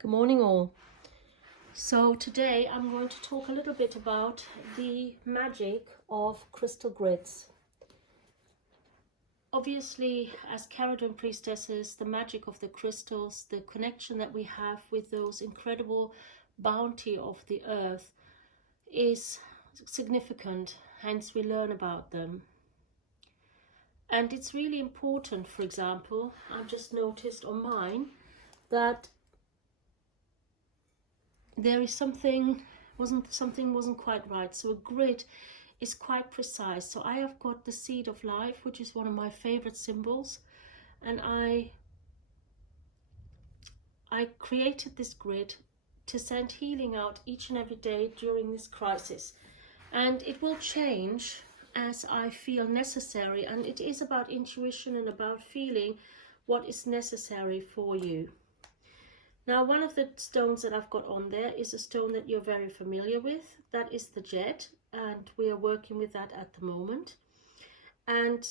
Good morning all. So today I'm going to talk a little bit about the magic of crystal grids. Obviously, as Cerridwen priestesses, the magic of the crystals, the connection that we have with those incredible bounty of the earth is significant, hence we learn about them. And it's really important, for example, I've just noticed on mine that there is something wasn't quite right. So a grid is quite precise. So I have got the seed of life, which is one of my favorite symbols, and I created this grid to send healing out each and every day during this crisis, and it will change as I feel necessary, and it is about intuition and about feeling what is necessary for you. Now, one of the stones that I've got on there is a stone that you're very familiar with. That is the jet, and we are working with that at the moment. And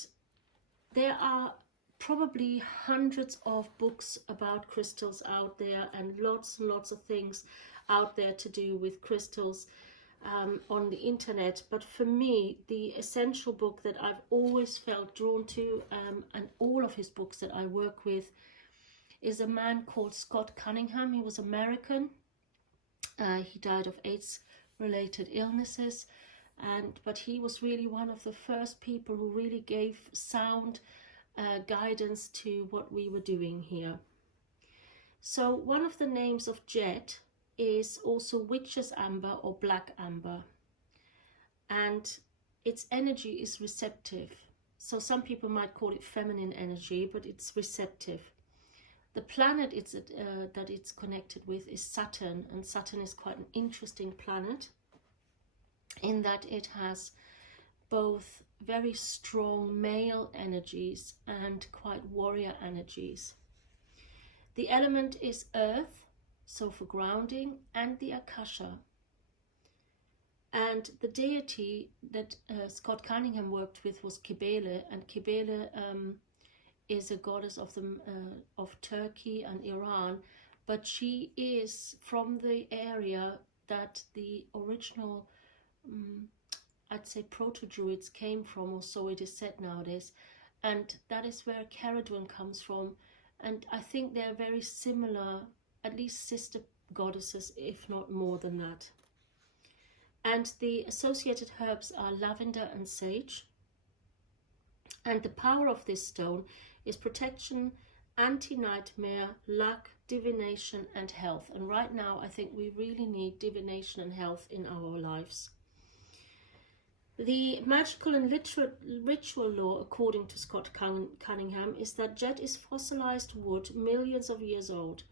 there are probably hundreds of books about crystals out there, and lots of things out there to do with crystals on the internet. But for me, the essential book that I've always felt drawn to, and all of his books that I work with, is a man called Scott Cunningham. He was American. He died of AIDS-related illnesses, but he was really one of the first people who really gave sound guidance to what we were doing here. So one of the names of jet is also witch's amber or black amber, and its energy is receptive. So some people might call it feminine energy, but it's receptive. The planet that it's connected with is Saturn, and Saturn is quite an interesting planet in that it has both very strong male energies and quite warrior energies. The element is earth, so for grounding, and the Akasha. And the deity that Scott Cunningham worked with was Kibele, and Kibele is a goddess of Turkey and Iran, but she is from the area that the original, I'd say, proto-druids came from, or so it is said nowadays, and that is where Cerridwen comes from. And I think they're very similar, at least sister goddesses, if not more than that. And the associated herbs are lavender and sage. And the power of this stone is protection, anti-nightmare, luck, divination and health. And right now I think we really need divination and health in our lives. The magical and ritual law, according to Scott Cunningham, is that jet is fossilized wood millions of years old,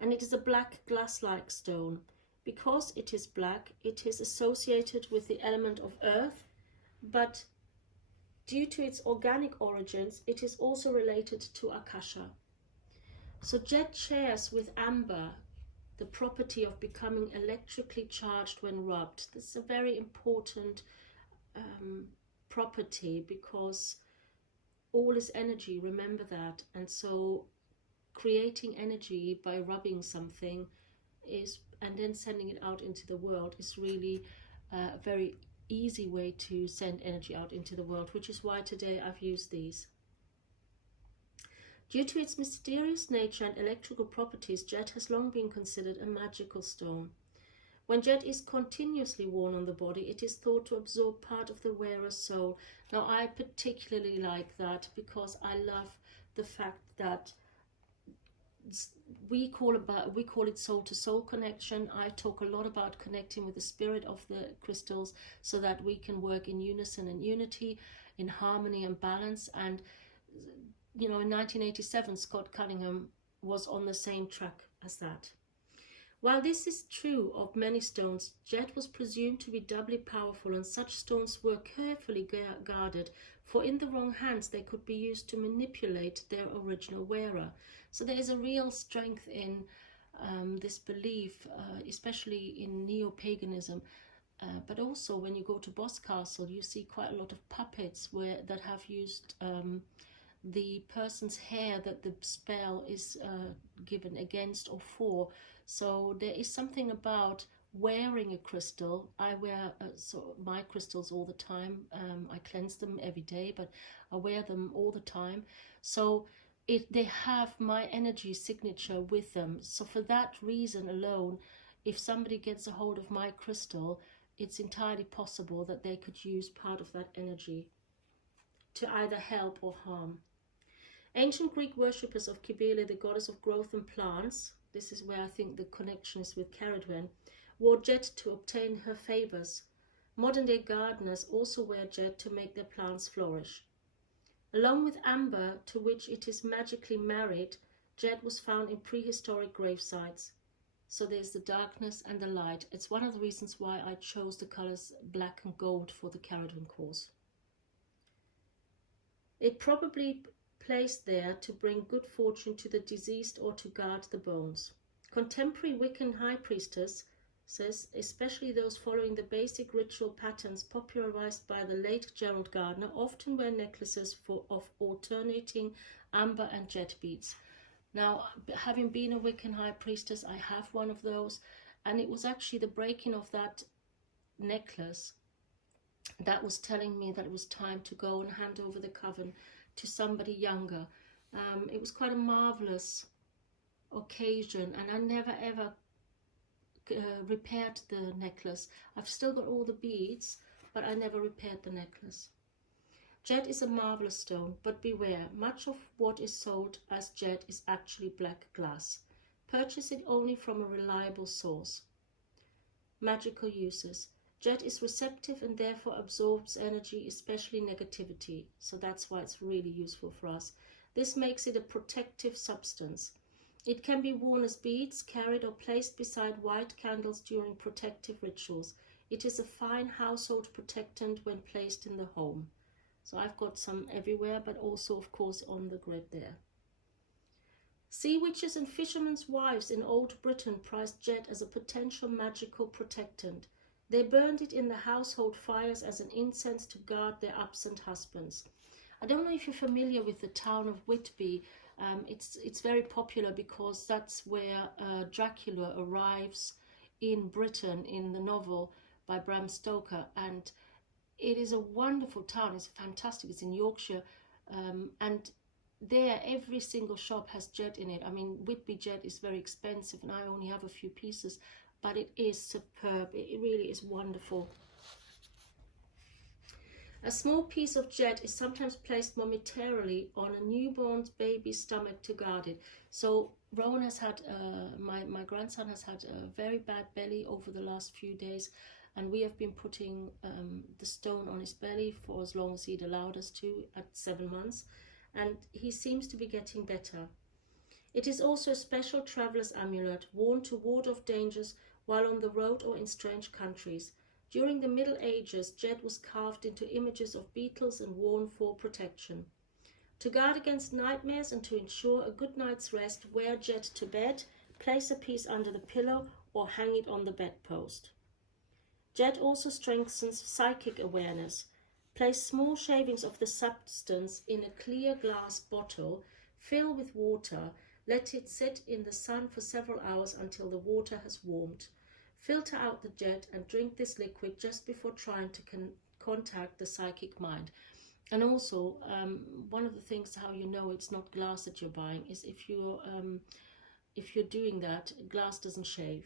and it is a black glass-like stone. Because it is black, it is associated with the element of earth, but due to its organic origins, it is also related to Akasha. So jet shares with amber the property of becoming electrically charged when rubbed. This is a very important property, because all is energy, remember that. And so creating energy by rubbing something and then sending it out into the world is really a very easy way to send energy out into the world, which is why today I've used these. Due to its mysterious nature and electrical properties, jet has long been considered a magical stone. When jet is continuously worn on the body, it is thought to absorb part of the wearer's soul. Now, I particularly like that, because I love the fact that we call it soul-to-soul connection. I talk a lot about connecting with the spirit of the crystals so that we can work in unison and unity, in harmony and balance. And you know, in 1987, Scott Cunningham was on the same track as that. While this is true of many stones, jet was presumed to be doubly powerful, and such stones were carefully guarded, for in the wrong hands they could be used to manipulate their original wearer. So there is a real strength in this belief, especially in neo-paganism, but also when you go to Boscastle, you see quite a lot of puppets that have used the person's hair that the spell is given against or for. So there is something about wearing a crystal. I wear my crystals all the time. I cleanse them every day, but I wear them all the time. So they have my energy signature with them. So for that reason alone, if somebody gets a hold of my crystal, it's entirely possible that they could use part of that energy to either help or harm. Ancient Greek worshippers of Cybele, the goddess of growth and plants, this is where I think the connection is with Cerridwen, wore jet to obtain her favors. Modern day gardeners also wear jet to make their plants flourish. Along with amber, to which it is magically married, jet was found in prehistoric grave sites. So there's the darkness and the light. It's one of the reasons why I chose the colors black and gold for the Cerridwen course. It probably placed there to bring good fortune to the deceased or to guard the bones. Contemporary Wiccan high priestess says, especially those following the basic ritual patterns popularized by the late Gerald Gardner, often wear necklaces of alternating amber and jet beads. Now, having been a Wiccan high priestess, I have one of those, and it was actually the breaking of that necklace that was telling me that it was time to go and hand over the coven to somebody younger. It was quite a marvelous occasion, and I never ever repaired the necklace. I've still got all the beads, but I never repaired the necklace. Jet is a marvelous stone, but beware, much of what is sold as jet is actually black glass. Purchase it only from a reliable source. Magical uses. Jet is receptive and therefore absorbs energy, especially negativity. So that's why it's really useful for us. This makes it a protective substance. It can be worn as beads, carried or placed beside white candles during protective rituals. It is a fine household protectant when placed in the home. So I've got some everywhere, but also, of course, on the grid there. Sea witches and fishermen's wives in old Britain prized jet as a potential magical protectant. They burned it in the household fires as an incense to guard their absent husbands. I don't know if you're familiar with the town of Whitby. It's very popular because that's where Dracula arrives in Britain in the novel by Bram Stoker, and it is a wonderful town. It's fantastic. It's in Yorkshire, and there every single shop has jet in it. I mean, Whitby jet is very expensive, and I only have a few pieces, but it is superb. It really is wonderful. A small piece of jet is sometimes placed momentarily on a newborn baby's stomach to guard it. So Rowan has had, my grandson has had a very bad belly over the last few days, and we have been putting the stone on his belly for as long as he'd allowed us to at 7 months, and he seems to be getting better. It is also a special traveller's amulet worn to ward off dangers while on the road or in strange countries. During the Middle Ages, jet was carved into images of beetles and worn for protection. To guard against nightmares and to ensure a good night's rest, wear jet to bed, place a piece under the pillow or hang it on the bedpost. Jet also strengthens psychic awareness. Place small shavings of the substance in a clear glass bottle, fill with water, let it sit in the sun for several hours until the water has warmed. Filter out the jet and drink this liquid just before trying to contact the psychic mind. And also, one of the things how you know it's not glass that you're buying is if you're doing that, glass doesn't shave.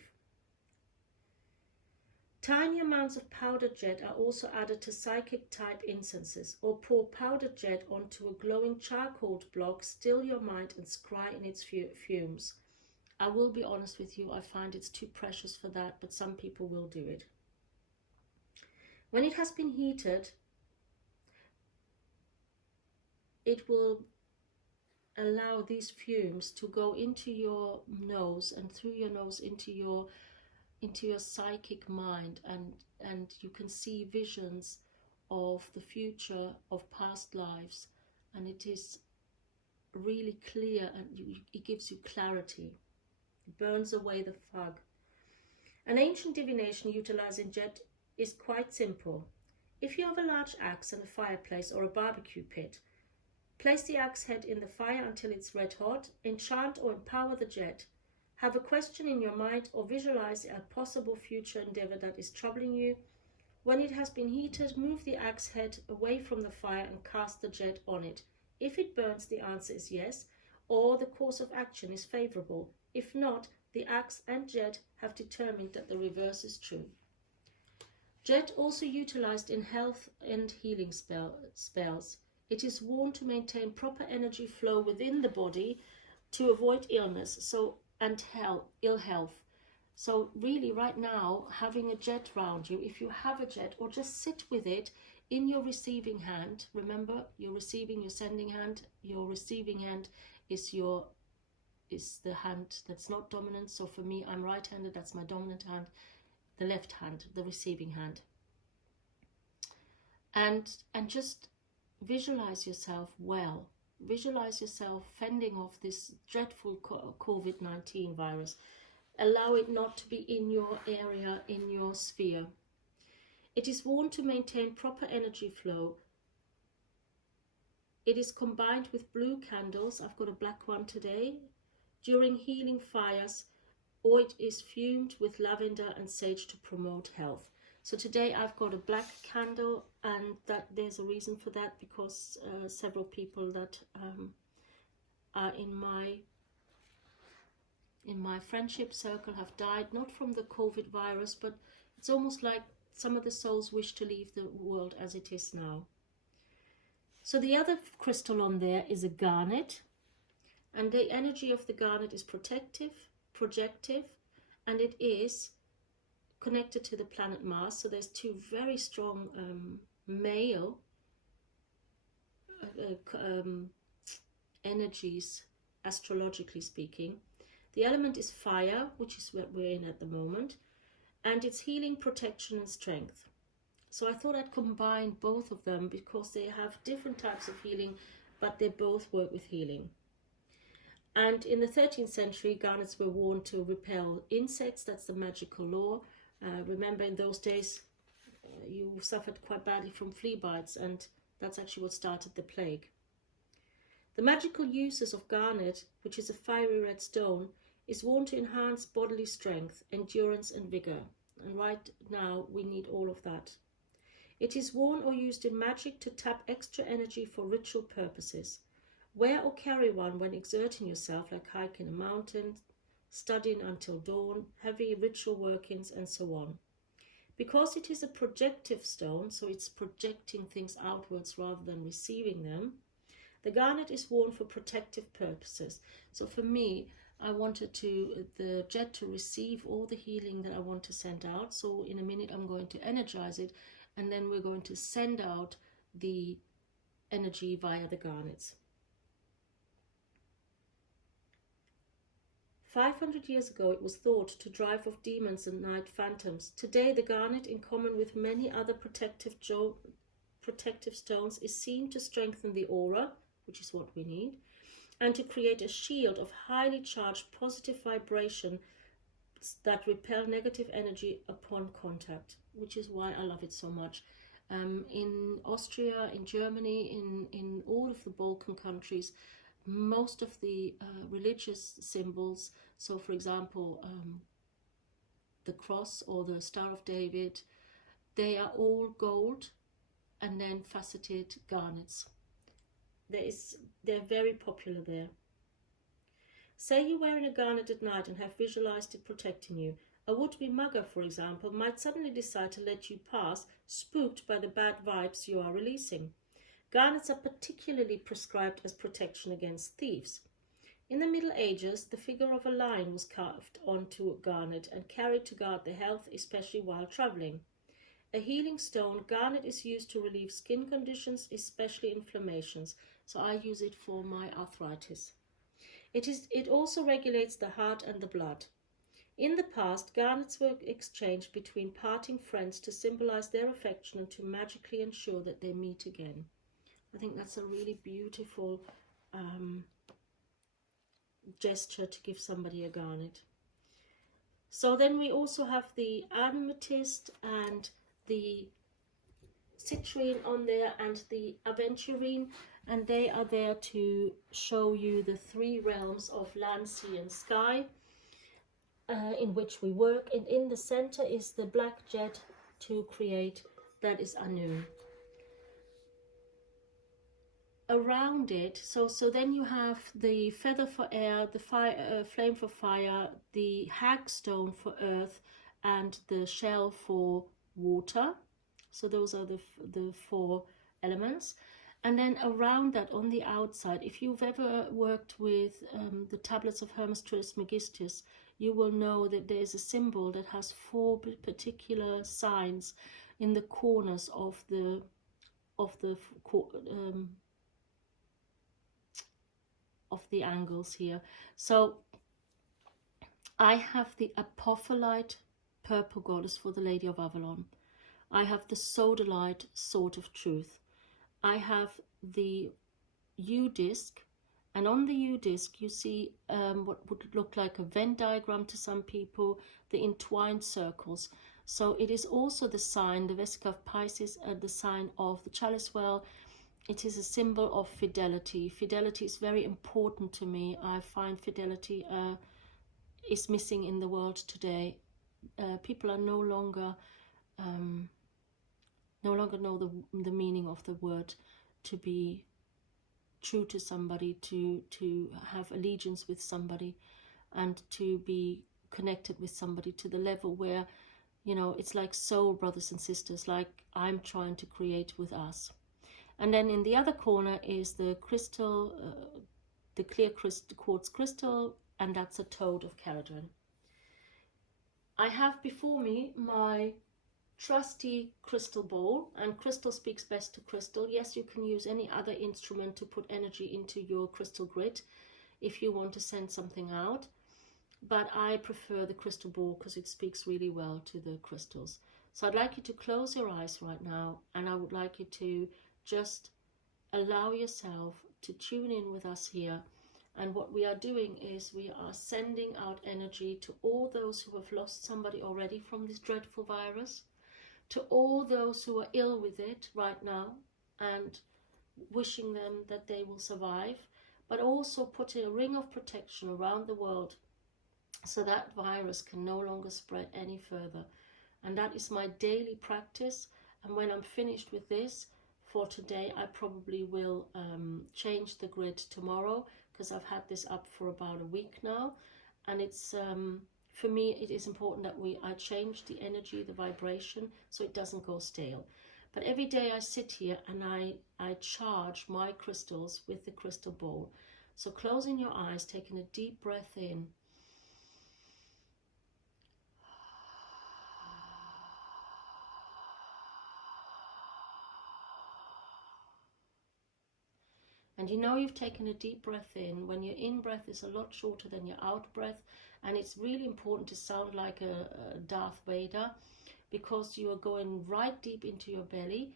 Tiny amounts of powdered jet are also added to psychic type incenses, or pour powdered jet onto a glowing charcoal block, still your mind and scry in its fumes. I will be honest with you, I find it's too precious for that, but some people will do it. When it has been heated, it will allow these fumes to go into your nose and through your nose into your psychic mind, and you can see visions of the future, of past lives, and it is really clear, and it gives you clarity. It burns away the fog. An ancient divination utilizing jet is quite simple. If you have a large axe and a fireplace or a barbecue pit, Place the axe head in the fire until it's red hot. Enchant or empower the jet. Have a question in your mind or visualize a possible future endeavor that is troubling you. When it has been heated, move the axe head away from the fire and cast the jet on it. If it burns, the answer is yes, or the course of action is favorable. If not, the axe and jet have determined that the reverse is true. Jet also utilized in health and healing spells. It is worn to maintain proper energy flow within the body to avoid illness and ill health. So really right now, having a jet around you, if you have a jet, or just sit with it in your receiving hand. Remember, you're receiving your sending hand. Your receiving hand is the hand that's not dominant. So for me, I'm right-handed, that's my dominant hand. The left hand, the receiving hand. And just visualize yourself well. Visualize yourself fending off this dreadful COVID-19 virus. Allow it not to be in your area, in your sphere. It is worn to maintain proper energy flow. It is combined with blue candles. I've got a black one today. During healing fires, or it is fumed with lavender and sage to promote health. So today I've got a black candle, and that there's a reason for that, because several people that are in my friendship circle have died, not from the COVID virus, but it's almost like some of the souls wish to leave the world as it is now. So the other crystal on there is a garnet, and the energy of the garnet is protective, projective, and it is connected to the planet Mars. So there's two very strong male energies, astrologically speaking. The element is fire, which is what we're in at the moment, and it's healing, protection, and strength. So I thought I'd combine both of them because they have different types of healing, but they both work with healing. And in the 13th century, garnets were worn to repel insects. That's the magical law. Remember, in those days, you suffered quite badly from flea bites, and that's actually what started the plague. The magical uses of garnet, which is a fiery red stone, is worn to enhance bodily strength, endurance, and vigor. And right now, we need all of that. It is worn or used in magic to tap extra energy for ritual purposes. Wear or carry one when exerting yourself, like hiking a mountain, studying until dawn, heavy ritual workings, and so on. Because it is a projective stone, so it's projecting things outwards rather than receiving them, the garnet is worn for protective purposes. So for me, I wanted the jet to receive all the healing that I want to send out. So in a minute, I'm going to energize it, and then we're going to send out the energy via the garnets. 500 years ago, it was thought to drive off demons and night phantoms. Today, the garnet, in common with many other protective stones, is seen to strengthen the aura, which is what we need, and to create a shield of highly charged positive vibration that repel negative energy upon contact, which is why I love it so much. In Austria, in Germany, in all of the Balkan countries, most of the religious symbols, so for example, the cross or the Star of David, they are all gold and then faceted garnets. They're very popular there. Say you're wearing a garnet at night and have visualized it protecting you. A would-be mugger, for example, might suddenly decide to let you pass, spooked by the bad vibes you are releasing. Garnets are particularly prescribed as protection against thieves. In the Middle Ages, the figure of a lion was carved onto a garnet and carried to guard the health, especially while traveling. A healing stone, garnet is used to relieve skin conditions, especially inflammations. So I use it for my arthritis. It also regulates the heart and the blood. In the past, garnets were exchanged between parting friends to symbolize their affection and to magically ensure that they meet again. I think that's a really beautiful gesture to give somebody a garnet. So then we also have the amethyst and the citrine on there and the aventurine. and they are there to show you the three realms of land, sea and sky, in which we work. And in the center is the black jet to create, that is Anu. Around it, so then you have the feather for air, the fire, flame for fire, the hagstone for earth, and the shell for water. So those are the four elements. And then around that, on the outside, if you've ever worked with the tablets of Hermes Trismegistus, you will know that there's a symbol that has four particular signs in the corners of the angles here. So I have the apophyllite purple goddess for the Lady of Avalon. I have the sodalite sword of truth. I have the U disc, and on the U disc you see what would look like a Venn diagram to some people, the entwined circles. So it is also the sign, the Vesica of Pisces, the sign of the chalice well. It is a symbol of fidelity. Fidelity is very important to me. I find fidelity is missing in the world today. People are no longer know the meaning of the word to be true to somebody, to have allegiance with somebody, and to be connected with somebody to the level where, you know, it's like soul brothers and sisters, like I'm trying to create with us. And then in the other corner is the crystal, the clear quartz crystal, and that's a toad of Cerridwen. I have before me my trusty crystal bowl, and crystal speaks best to crystal. Yes, you can use any other instrument to put energy into your crystal grid if you want to send something out, but I prefer the crystal ball because it speaks really well to the crystals. So I'd like you to close your eyes right now, and I would like you to just allow yourself to tune in with us here. And what we are doing is we are sending out energy to all those who have lost somebody already from this dreadful virus, to all those who are ill with it right now, and wishing them that they will survive, but also putting a ring of protection around the world so that virus can no longer spread any further. And that is my daily practice. And when I'm finished with this for today, I probably will change the grid tomorrow, because I've had this up for about a week now, and it's for me it is important that I change the energy, the vibration, so it doesn't go stale. But every day I sit here and I charge my crystals with the crystal bowl. So closing your eyes, taking a deep breath in, and you know you've taken a deep breath in when your in breath is a lot shorter than your out breath. And it's really important to sound like a Darth Vader, because you are going right deep into your belly,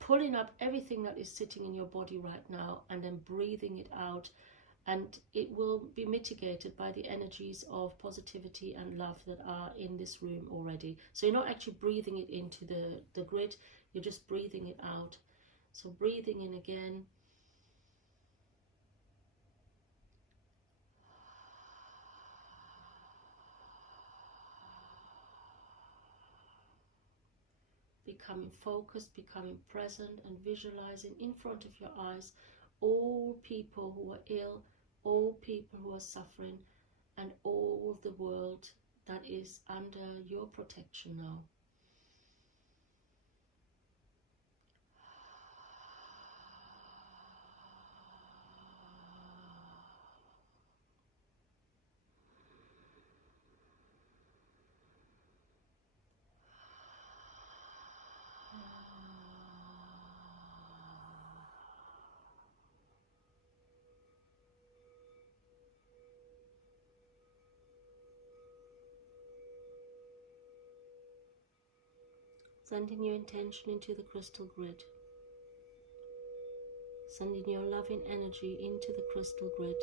pulling up everything that is sitting in your body right now, and then breathing it out. And it will be mitigated by the energies of positivity and love that are in this room already. So you're not actually breathing it into the grid, you're just breathing it out. So breathing in again. Becoming focused, becoming present, and visualizing in front of your eyes all people who are ill, all people who are suffering, and all the world that is under your protection now. Sending your intention into the crystal grid. Sending your loving energy into the crystal grid.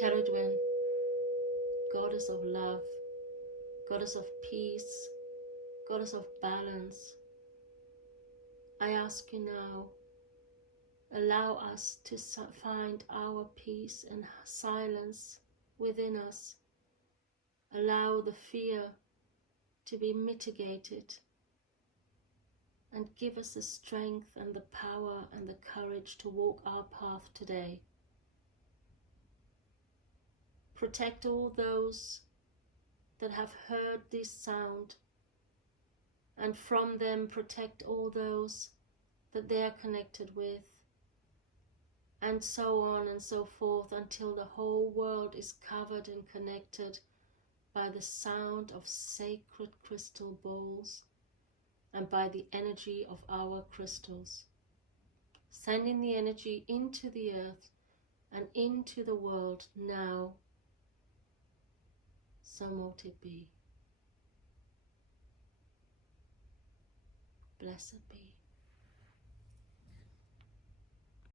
Cerridwen, goddess of love, goddess of peace, goddess of balance, I ask you now, allow us to find our peace and silence within us. Allow the fear to be mitigated and give us the strength and the power and the courage to walk our path today. Protect all those that have heard this sound, and from them protect all those that they are connected with, and so on and so forth, until the whole world is covered and connected by the sound of sacred crystal bowls and by the energy of our crystals. Sending the energy into the earth and into the world now. So mote it be. Blessed be.